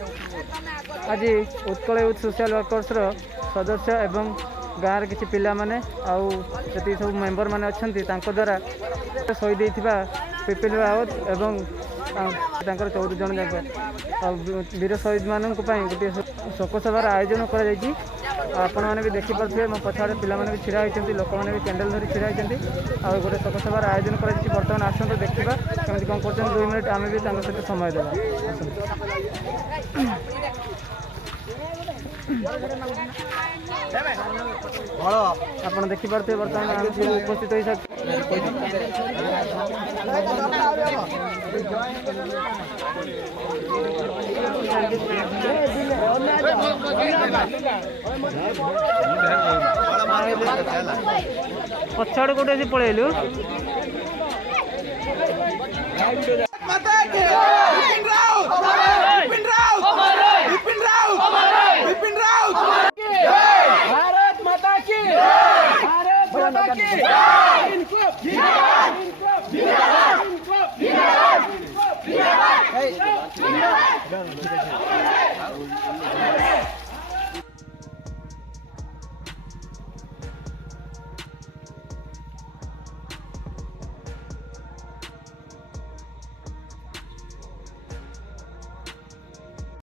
आज Utkal youth social workers सदस्य एवं गाँव किसी पिला माने आउ जी सब मेम्बर मैंने अच्छा द्वारा शहीद होता पिपिल रावत एवं 14 जन जाक वीर शहीद मानक गोटे शोक सभार आयोजन कर आपण मैंने भी देखिपे मो पछाड़े पिला भी छिड़ा होती लोक मैंने भी कैंडल धरी छिड़ा होती गोटे शोक सभार आयोजन कर बर्तमान आसतु देखा कमी कौन कर 2 मिनट आम भी सहित समय देवा आप देखिपे बर्तमान उपस्थित हो पछाड़ गोटे पलैलु